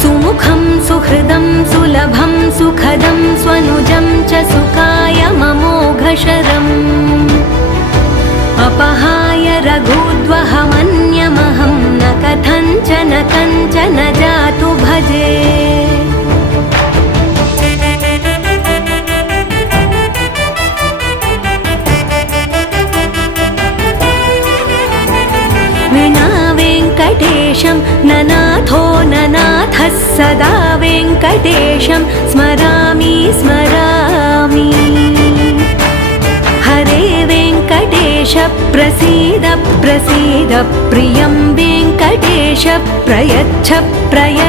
सुमुखं सुहृदं सुलभं सुखदं स्वनुजं च सुखाय ममोघशरम् अपहाय रघुद्वहमन्यमहं न कथञ्चन कञ्चन जातु भजे विना वेङ्कटेशं ननाथो ननाथः सदा वेङ्कटेशं स्मरामि स्मरामि हरे वेङ्कटेश प्रसीद प्रसीद प्रियं वेङ्कटेश प्रयच्छ प्रयच्छ